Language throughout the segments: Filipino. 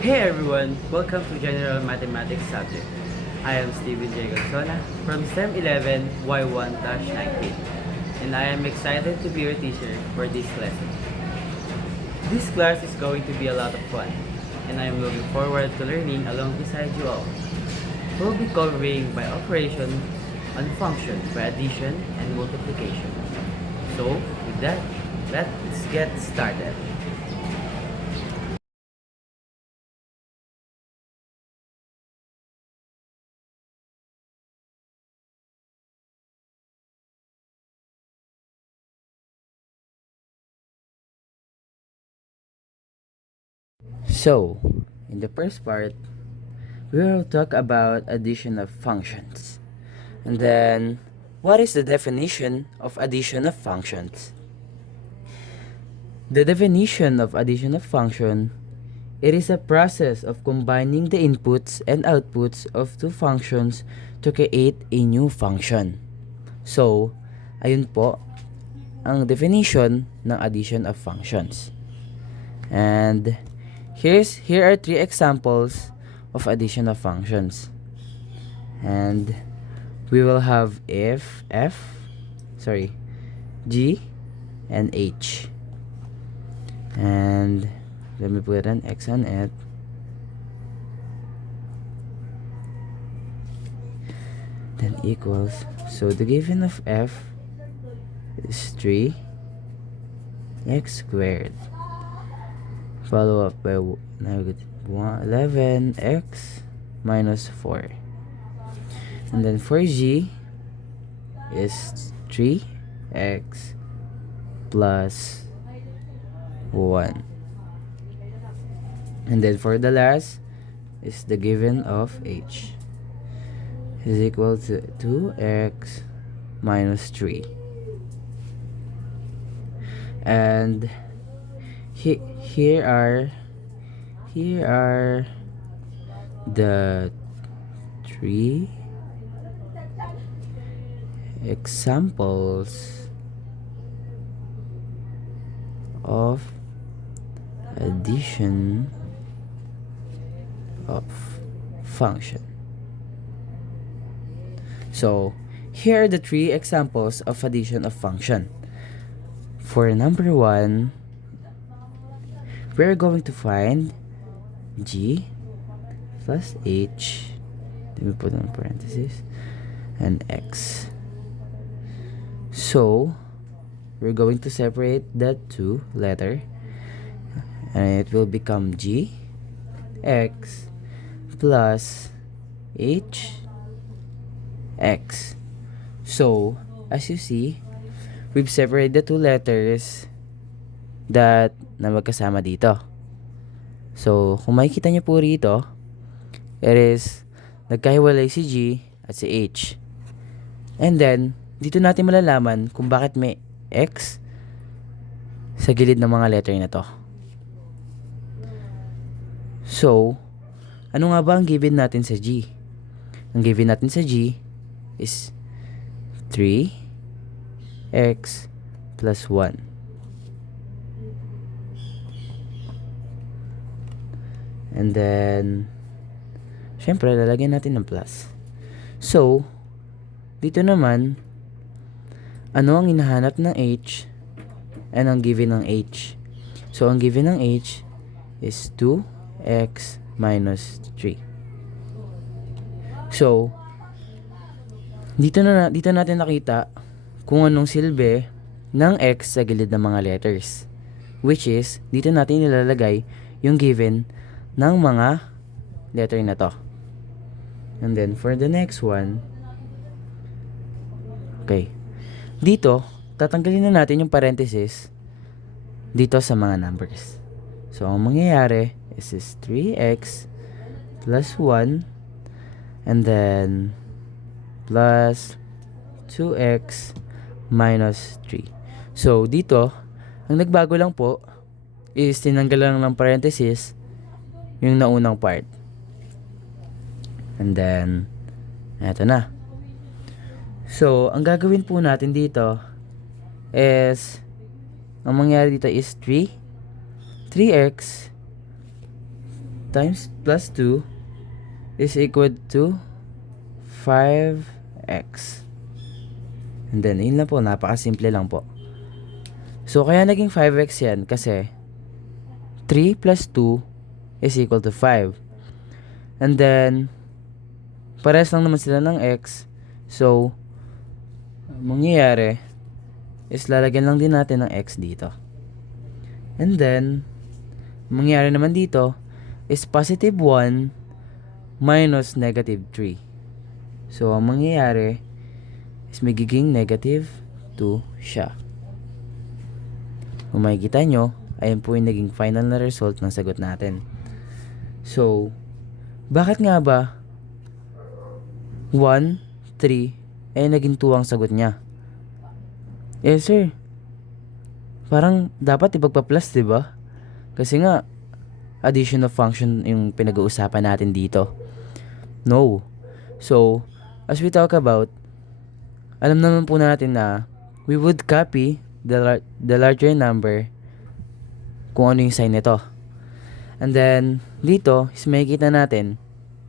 Hey everyone! Welcome to General Mathematics subject. I am Steven J. Gonzona from STEM 11 Y1-19 and I am excited to be your teacher for this lesson. This class is going to be a lot of fun and I am looking forward to learning along beside you all. We'll be covering by operation on function by addition and multiplication. So, with that, let's get started. So, in the first part, we will talk about addition of functions. And then, what is the definition of addition of functions? The definition of addition of function, it is a process of combining the inputs and outputs of two functions to create a new function. So, ayun po ang definition ng addition of functions. And here are three examples of addition of functions. And we will have G, and H. And let me put an X on it. Then equals, so the given of F is 3x squared. Follow up by 11x minus 4. And then for G is 3x plus 1. And then for the last is the given of H is equal to 2x minus 3. And here are the three examples of addition of function. So here are the three examples of addition of function. For number 1, we're going to find G plus H, let me put in parentheses, and X. So we're going to separate that two letter and it will become G X plus H X. So as you see, we've separated the two letters that na magkasama dito. So kung makikita nyo po rito, it is nagkahiwalay si G at si H. And then dito natin malalaman kung bakit may X sa gilid ng mga letter na to. So, ano nga ba ang given natin sa G? Ang given natin sa G is 3x plus 1. And then, syempre, lalagyan natin ng plus. So, dito naman, ano ang hinahanap ng H and ang given ng H? So, ang given ng H is 2x minus 3. So, dito natin nakita kung anong silbi ng X sa gilid ng mga letters. Which is, dito natin nilalagay yung given ng mga letter na to. And then, for the next one, okay, dito, tatanggalin na natin yung parenthesis dito sa mga numbers. So, ang mangyayari is 3x plus 1 and then plus 2x minus 3. So, dito, ang nagbago lang po is tinanggal lang ng parenthesis yung naunang part. And then, eto na. So, ang gagawin po natin dito is, ang mangyayari dito is 3x times plus 2 is equal to 5x. And then, yun lang po, napakasimple lang po. So, kaya naging 5x yan kasi 3 plus 2 is equal to 5. And then, parehas lang naman sila ng x. So, mangyayari is lalagyan lang din natin ng x dito. And then, mangyayari naman dito is positive 1 minus negative 3. So, ang mangyayari is magiging negative 2 siya. Kung makikita nyo, ayan po yung naging final na result ng sagot natin. So, bakit nga ba 1, 3 ay naging 2 ang sagot niya? Eh sir, parang dapat ipagpa-plus, diba? Kasi nga, addition of function yung pinag-uusapan natin dito. No. So, as we talk about, alam naman po natin na we would copy the larger number kung ano yung sign nito. And then, dito is makikita natin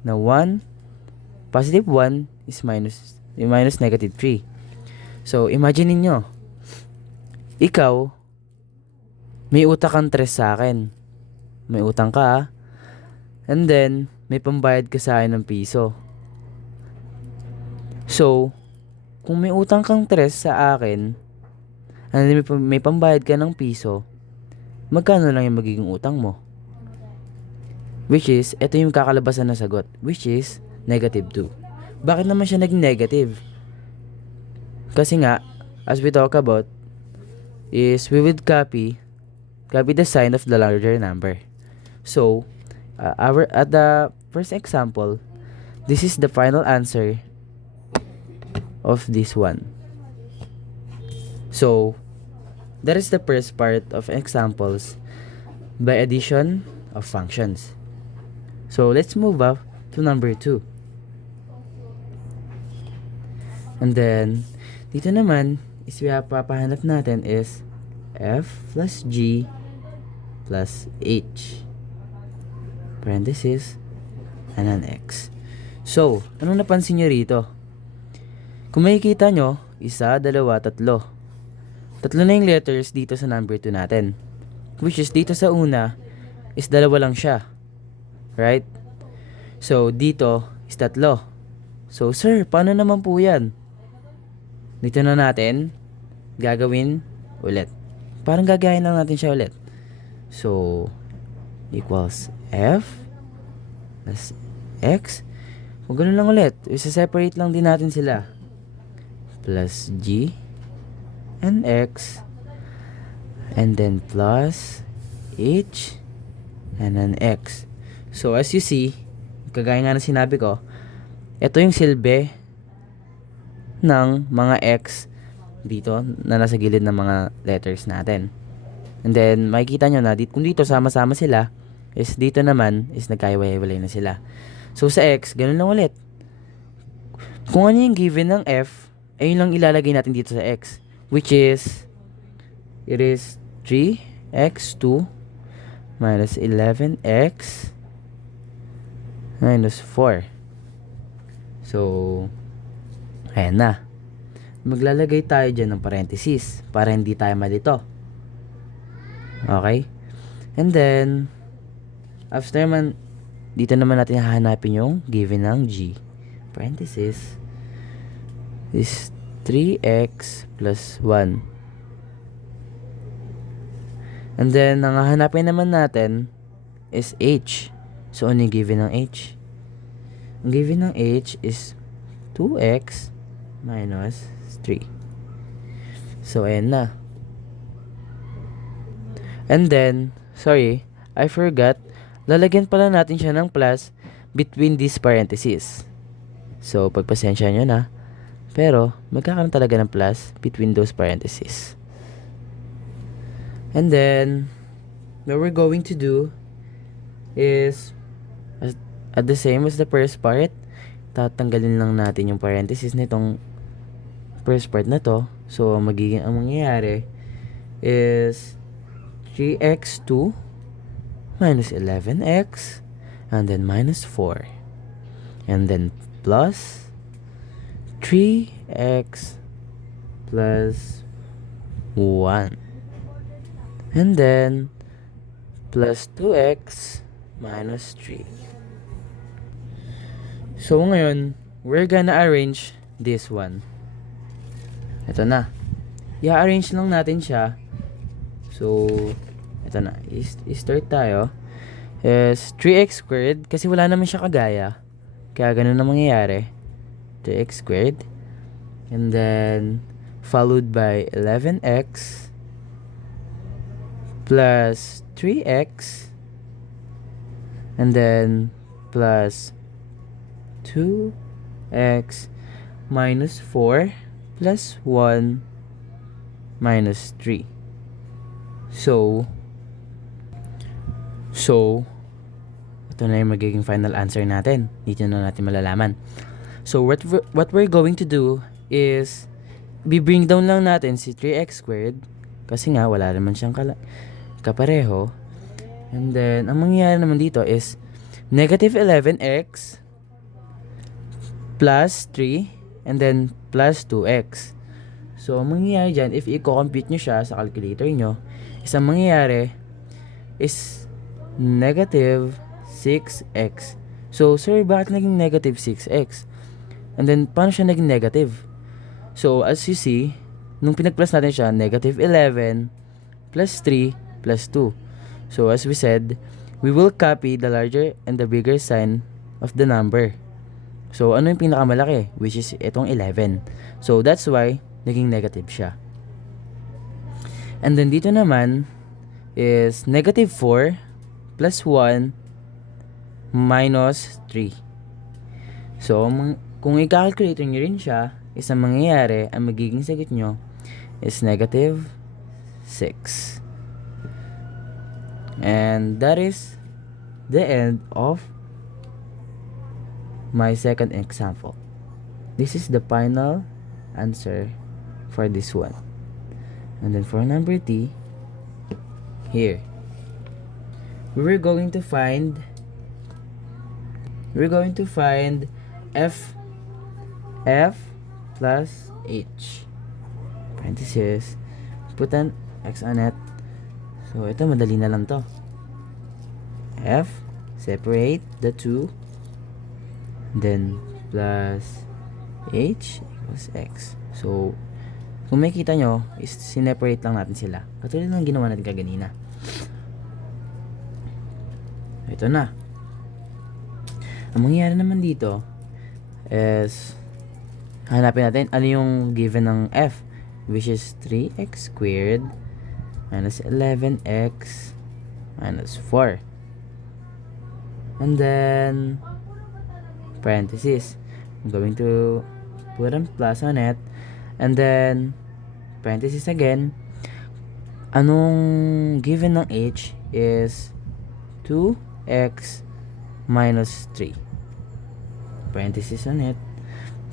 na 1, positive 1 is minus negative 3. So, imagine niyo, ikaw, may utang kang 3 sa akin. May utang ka, and then, may pambayad ka sa akin ng piso. So, kung may utang kang 3 sa akin, and then may pambayad ka ng piso, magkano lang yung magiging utang mo? Which is, ito yung kakalabasan na sagot, which is negative 2. Bakit naman siya naging negative? Kasi nga, as we talk about, is we would copy the sign of the larger number. So, at the first example, this is the final answer of this one. So, that is the first part of examples by addition of functions. So, let's move up to number 2. And then, dito naman, is papahanap natin is f plus g plus h. Parenthesis, and an x. So, anong napansin nyo rito? Kung makikita nyo, 1, 2, 3. Tatlo na yung letters dito sa number 2 natin. Which is, dito sa una, is 2 lang siya. Right? So, dito is 3. So, sir, paano naman po yan? Dito na natin, gagawin ulit. Parang gagayin lang natin siya ulit. So, equals f plus x. Kung ganun lang ulit, isa-separate lang din natin sila. Plus g and x, and then plus h and an x. So, as you see, kagaya nga na sinabi ko, ito yung silbi ng mga x dito na nasa gilid ng mga letters natin. And then, makikita nyo na kung dito sama-sama sila, is dito naman is nagkaiwalay na sila. So, sa x, ganun lang ulit. Kung ano yung given ng f, ayun lang ilalagay natin dito sa x. Which is, it is 3x2 minus 11x minus 4. So, ayan na. Maglalagay tayo dyan ng parenthesis para hindi tayo malito. Okay? And then, after man, dito naman natin hahanapin yung given ng g. Parenthesis is 3x plus 1. And then, ang hahanapin naman natin is h. So, ano yung given ng h? Ang given ng h is 2x minus 3. So, ayan na. And then, sorry, I forgot, lalagyan pala natin siya ng plus between these parentheses. So, pagpasensya nyo na. Pero, magkakaroon talaga ng plus between those parentheses. And then, what we're going to do is, at the same as the first part, tatanggalin lang natin yung parentheses nitong first part na to. So, ang mangyayari is 3x2 minus 11x and then minus 4, and then plus 3x plus 1, and then plus 2x minus 3. So ngayon, we're gonna arrange this one. Ito na. I-arrange lang natin siya. So, ito na. I-start tayo. Is 3x squared. Kasi wala naman siya kagaya. Kaya ganun na mangyayari. 3x squared. And then, followed by 11x plus 3x. And then, plus 2x minus 4 plus 1 minus 3. So, ito na yung magiging final answer natin. Dito na natin malalaman. So, what we're going to do is, bring down lang natin si 3x squared. Kasi nga, wala naman siyang kapareho. And then, ang mangyayari naman dito is, negative 11x plus 3, and then plus 2x. So, ang mangyayari dyan, if i-compute nyo siya sa calculator nyo, ang mangyayari is negative 6x. So, sir, bakit naging negative 6x? And then, paano siya naging negative? So, as you see, nung pinag-plus natin siya, negative 11 plus 3 plus 2. So, as we said, we will copy the larger and the bigger sign of the number. So, ano yung pinakamalaki? Which is itong 11. So, that's why naging negative siya. And then dito naman is negative 4 plus 1 minus 3. So, kung i-calculate nyo rin siya, isang mangyayari, ang magiging sagot nyo is negative 6. And that is the end of my second example. This is the final answer for this one. And then for number T, here, we're going to find f plus h, parenthesis, put an x on it. So ito, madali na lang to. F, separate the two, then plus h equals x. So, kung makikita nyo, is sineparate lang natin sila. Katulad ng ginawa natin kaganina. Ito na. Ang mangyayari naman dito is, hanapin natin ano yung given ng f, which is 3x squared minus 11x minus 4. And then, parenthesis. I'm going to put a plus on it. And then, parenthesis again. Anong given ng h is 2x minus 3. Parenthesis on it.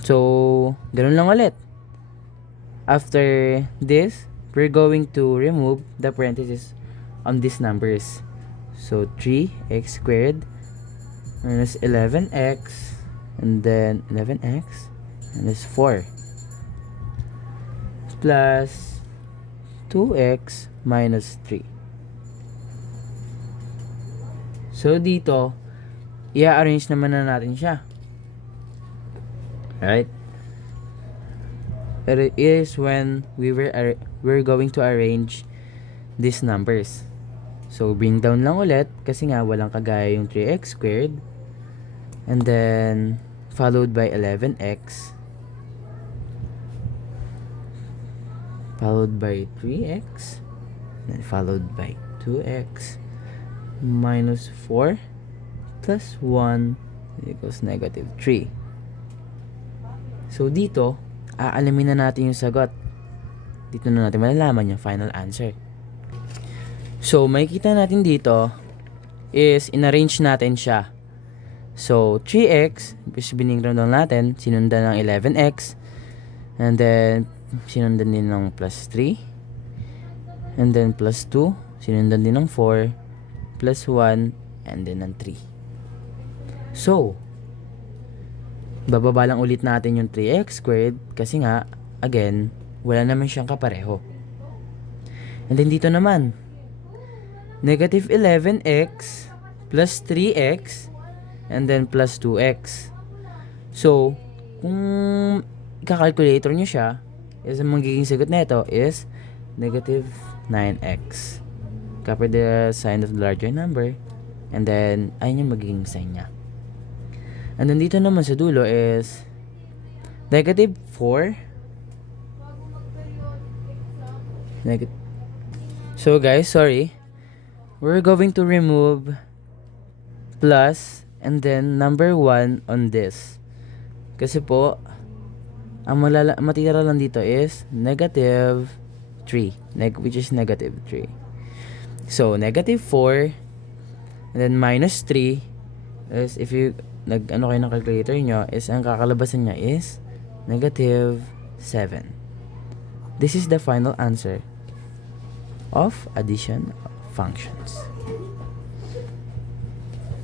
So, ganun lang ulit. After this, we're going to remove the parenthesis on these numbers. So, 3x squared minus 11x, and then 11x minus 4 plus 2x minus 3. So, dito, i-arrange naman na natin siya. Right? But it is when we're going to arrange these numbers. So, bring down lang ulit kasi nga walang kagaya yung 3x squared. And then, followed by 11x. Followed by 3x. Then, followed by 2x minus 4 plus 1 equals negative 3. So, dito, aalamin na natin yung sagot. Dito na natin malalaman yung final answer. So, makikita natin dito is inarrange natin siya. So, 3x, is bininground lang natin, sinundan ng 11x, and then, sinundan din ng plus 3, and then plus 2, sinundan din ng 4, plus 1, and then ng 3. So, bababa lang ulit natin yung 3x squared kasi nga, again, wala naman siyang kapareho. And then dito naman, negative 11x plus 3x and then plus 2x. So, kung ika-calculator nyo siya, is ang magiging sagot na ito is negative 9x. Copy the sign of the larger number and then, ayun yung magiging sign niya. And then dito naman sa dulo is negative 4. So guys, sorry. We're going to remove plus and then number 1 on this. Kasi po, ang matitira lang dito is negative 3. Which is negative 3. So, negative 4 and then minus 3 is if you nag-ano kayo ng calculator nyo, is ang kakalabasan niya is negative 7. This is the final answer of addition functions.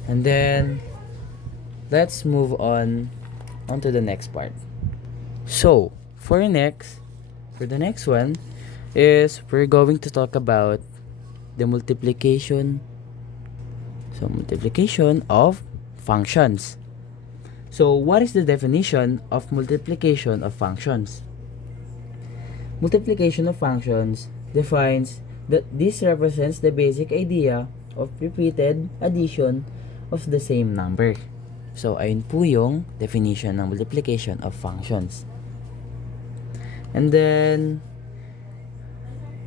And then, let's move on to the next part. So, for the next one, is we're going to talk about the multiplication. So, multiplication of functions. So, what is the definition of multiplication of functions? Multiplication of functions defines that this represents the basic idea of repeated addition of the same number. So, ayun po yung definition ng multiplication of functions. And then,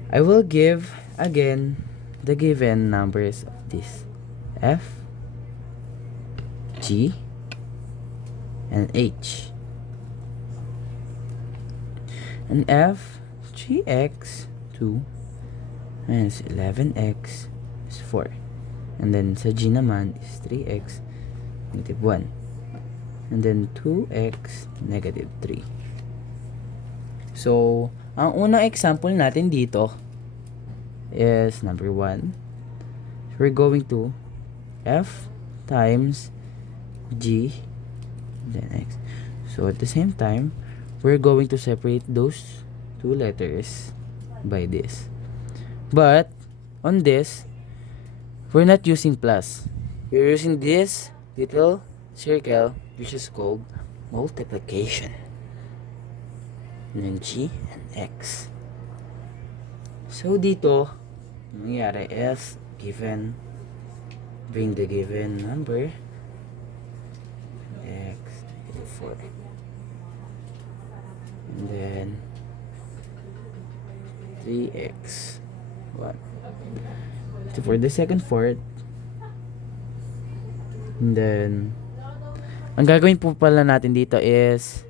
I will give again the given numbers of this f, g, and h. And f, 3x, 2, minus 11x is 4. And then sa g naman is 3x, negative 1. And then 2x, negative 3. So, ang unang example natin dito is number 1. We're going to f times g then x. So at the same time, we're going to separate those two letters by this. But on this, we're not using plus. We're using this little circle which is called multiplication. And then g and x. So dito, nangyari is bring the given number x equal 4 and then 3x 1. So for the second part, and then ang gagawin po pala natin dito is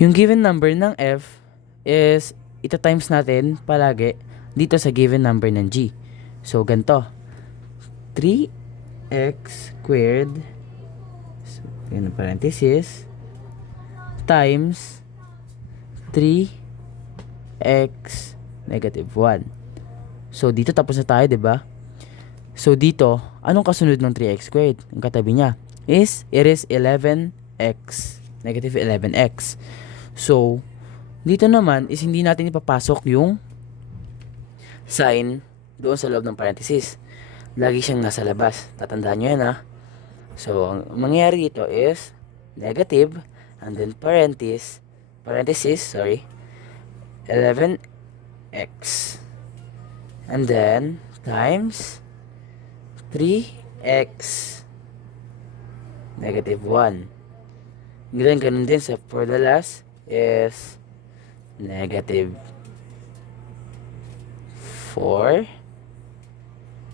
yung given number ng f is ita times natin palagi dito sa given number ng g. So ganito, 3x squared, so in parenthesis, times 3x negative 1. So dito tapos na tayo, 'di ba? So dito, anong kasunod ng 3x squared? Ang katabi niya is it is 11x, negative 11x. So dito naman is hindi natin ipapasok yung sign doon sa loob ng parenthesis. Lagi siyang nasa labas. Tatandaan nyo yan, ha? So, ang mangyayari dito is negative and then parenthesis, 11x. And then times 3x negative 1. Ganun din sa for the last is negative 4.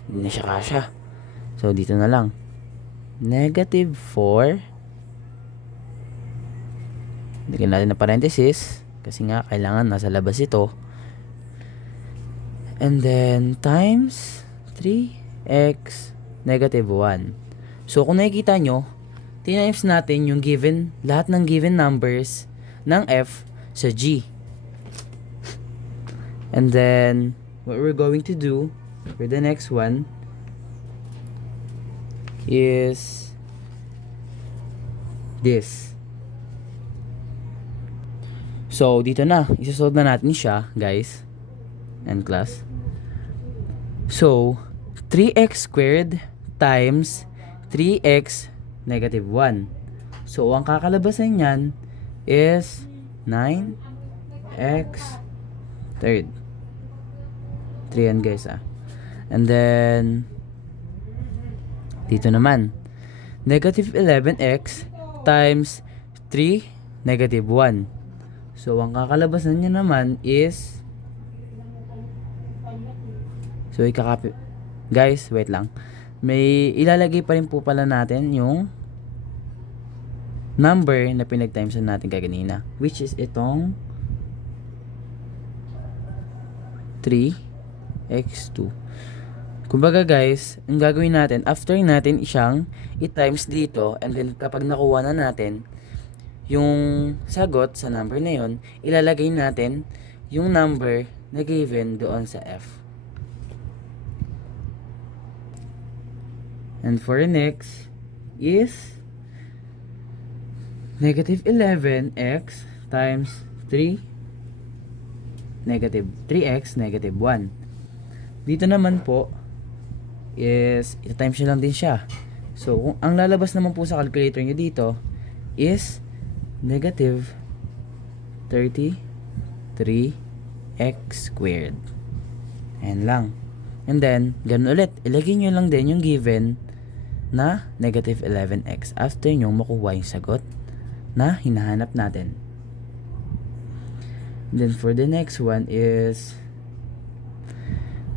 Hindi na siya kasya. So, dito na lang. Negative 4. Lagyan natin na parenthesis. Kasi nga, kailangan nasa labas ito. And then, times 3x negative 1. So, kung nakikita nyo, tinimes natin yung given, lahat ng given numbers ng f sa g. And then, what we're going to do for the next one is this. So, dito na. Isasolve na natin siya, guys. And class. So, 3x squared times 3x negative 1. So, ang kakalabasan niyan is 9x third. 3 yan, guys, And then, dito naman, negative 11x times 3 negative 1. So, ang kakalabasan niya naman is, so, guys, wait lang. May ilalagay pa rin po pala natin yung number na pinag-timesan natin kanina, which is itong 3x2. Kumbaga, guys, ang gagawin natin, after natin siyang i-times dito, and then kapag nakuha na natin yung sagot sa number na yon, ilalagay natin yung number na given doon sa f. And for the next is negative 11x times 3x negative 1. Dito naman po is ita-times nyo lang din siya. So, kung ang lalabas naman po sa calculator nyo dito is negative 33x squared. Ayan lang. And then, ganun ulit. Ilagay nyo lang din yung given na negative 11x after nyo makuha yung sagot na hinahanap natin. And then, for the next one is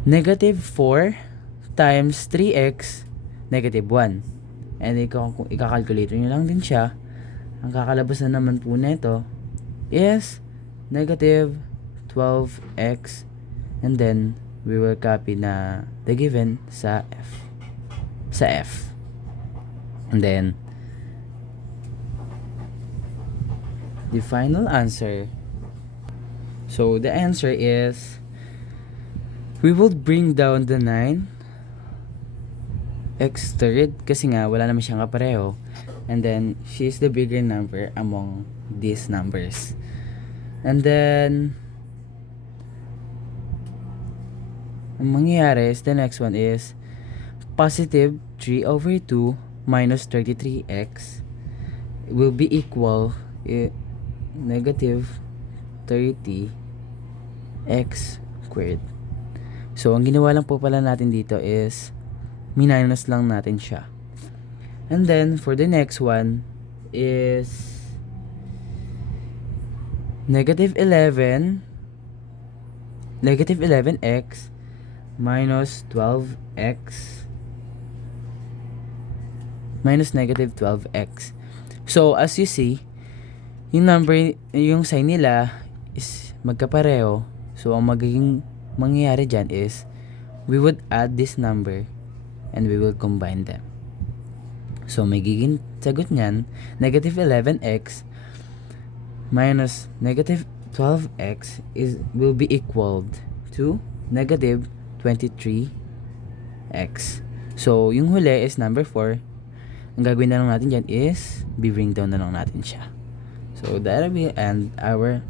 negative 4 times 3x negative 1. And kung ika-calculator nyo lang din siya, ang kakalabas na naman po nito is negative 12x, and then we will copy na the given sa f. And then the final answer. So the answer is, we will bring down the 9x third kasi nga wala naman siyang kapareho, and then she is the bigger number among these numbers. And then ang mangyayari is the next one is positive 3 over 2 minus 33x will be equal negative 30x squared. So, ang ginawa lang po pala natin dito is minus lang natin siya. And then, for the next one is negative 11x minus 12x minus negative 12x. So, as you see, yung sign nila is magkapareho. So, ang magiging mangyayari dyan is, we would add this number and we will combine them. So, magiging sagot nyan, negative 11x minus negative 12x will be equaled to negative 23x. So, yung huli is number 4. Ang gagawin na lang natin dyan is, bring down na lang natin siya. So, that will end our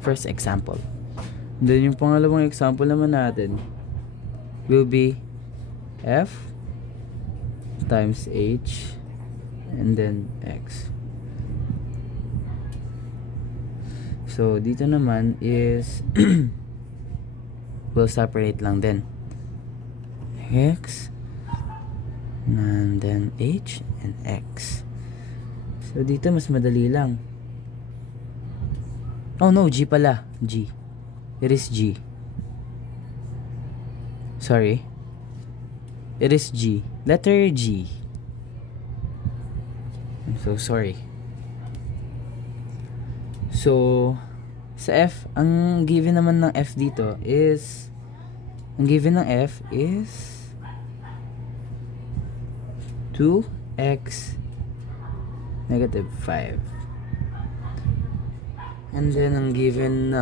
first example. And then, yung pangalawang example naman natin will be f times h and then x. So, dito naman is we'll separate lang din x and then h and x. So, dito mas madali lang. Oh no, g pala. G. It is g. Sorry. It is g. Letter G. I'm so sorry. So, sa f, ang given naman ng f dito is, ang given ng f is 2x negative 5. And then, ang given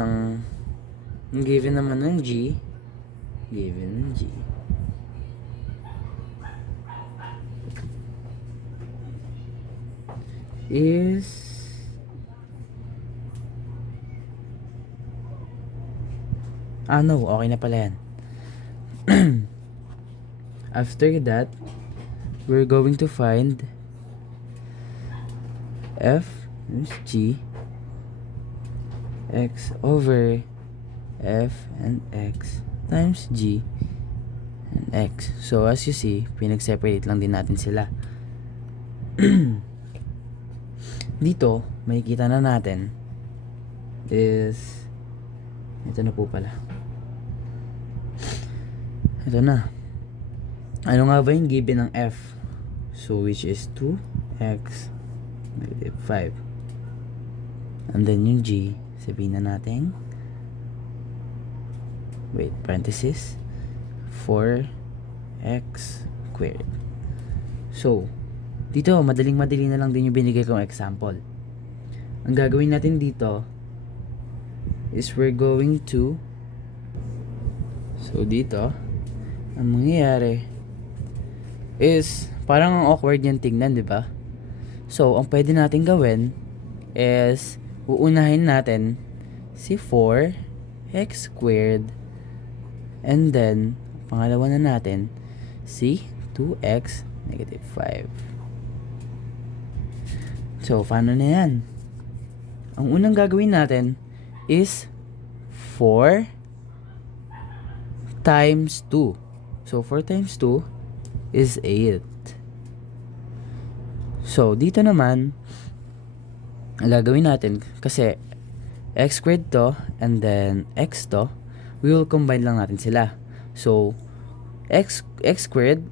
naman ng g, given g. is no, okay na pala yan. After that, we're going to find f is g x over f and x times g and x. So as you see, pinag-separate lang din natin sila. Dito, makikita na natin is ito na po pala. Ito na. Ano nga ba yung given ng f? So which is 2x negative 5. And then yung g, sabihin na natin, wait, parenthesis, 4x squared. So, dito, madaling-madali na lang din yung binigay kong example. Ang gagawin natin dito is we're going to, so dito, ang mangyayari is, parang ang awkward yung tingnan, di ba? So, ang pwede natin gawin is, uunahin natin si 4x squared, and then, pangalawa na natin, si 2x negative 5. So, paano na yan? Ang unang gagawin natin is 4 times 2. So, 4 times 2 is 8. So, dito naman, ang gagawin natin, kasi x squared to, and then x to, we will combine lang natin sila. So, x squared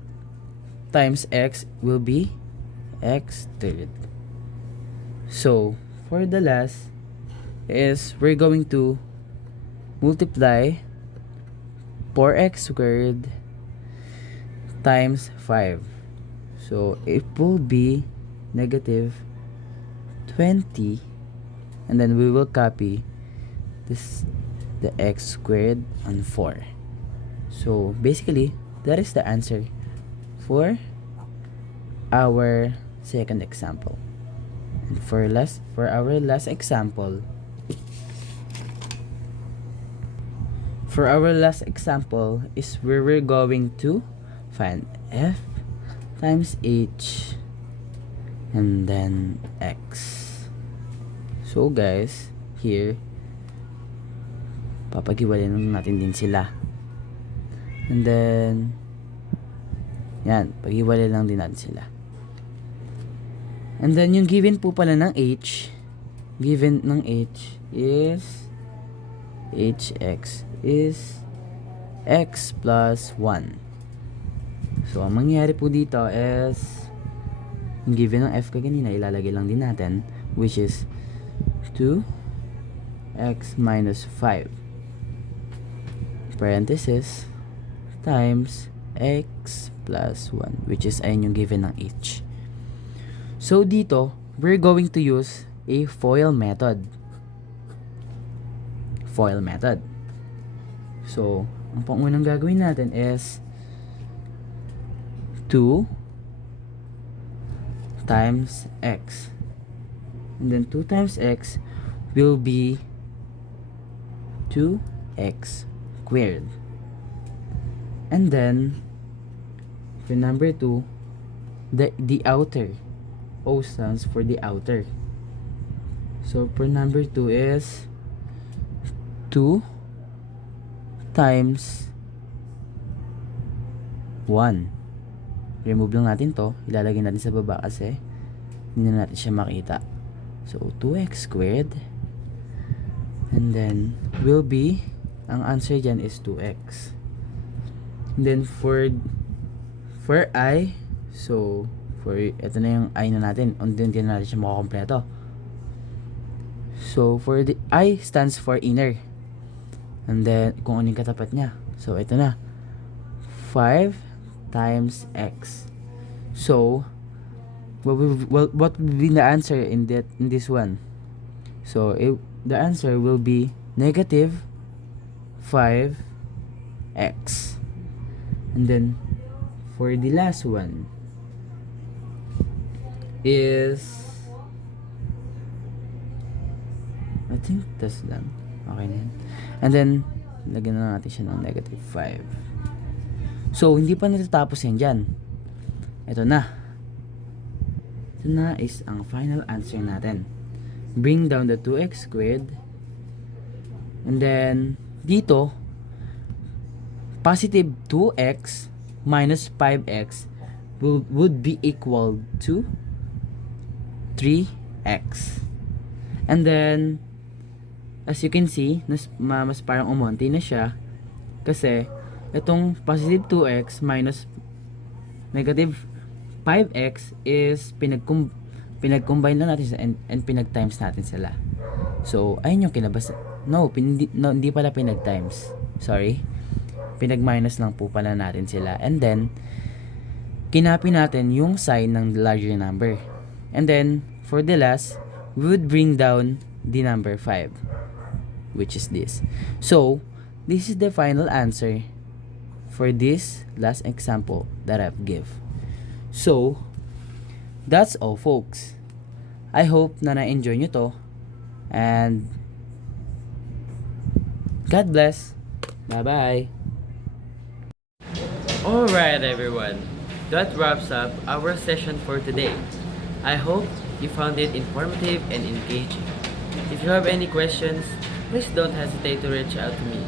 times x will be x third. So, for the last is we're going to multiply 4x squared times 5. So, it will be negative 20, and then we will copy this, the x squared on 4. So, basically, that is the answer for our second example. And for our last example, is where we're going to find f times h and then x. So guys, here papaghiwalayin natin din sila. And then yan, paghiwalay lang din natin sila. And then yung given po pala ng h, given ng h is hx is x plus 1. So ang mangyayari po dito is yung given ng f kaganina, ilalagay lang din natin, which is 2x minus 5 parenthesis times x plus 1, which is ayun yung given ng h. So dito, we're going to use a FOIL method. So, ang pangunang gagawin natin is 2 times x. And then 2 times x will be 2x squared. And then, for number 2, the outer, O stands for the outer. So, for number 2 is 2 times 1. Remove lang natin to. Ilalagay natin sa baba kasi hindi na natin siya makita. So, 2x squared. And then, will be, ang answer dyan is 2x. And then, for I, so, ito na yung I na natin. Hindi na natin siya makakompleto. So, for the I stands for inner. And then, kung ano yung katapat niya. So, ito na. 5 times x. So, what will be the answer in this one? So, the answer will be negative 5x. And then, for the last one is I think that's done. Okay na yan. And then, lagyan na natin siya ng negative 5. So, hindi pa natatapos yan dyan. Ito na. Ito na is ang final answer natin. Bring down the 2x squared. And then, dito, positive 2x minus 5x would be equal to 3x. And then, as you can see, mas parang umonti na siya. Kasi, itong positive 2x minus negative 5x is pinag-combine na natin sila and pinag-times natin sila. So, ayun yung kinabasa. No, hindi pala pinag-times. Sorry. Pinag-minus lang po pala natin sila. And then, kinapi natin yung sign ng larger number. And then, for the last, we would bring down the number 5, which is this. So, this is the final answer for this last example that I've give. So, that's all folks. I hope na na-enjoy nyo to. And, God bless. Bye-bye. Alright everyone, that wraps up our session for today. I hope you found it informative and engaging. If you have any questions, please don't hesitate to reach out to me.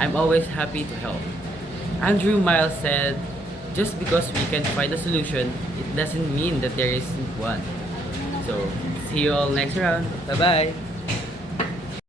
I'm always happy to help. Andrew Miles said, just because we can find a solution, it doesn't mean that there isn't one. So, see you all next round. Bye-bye!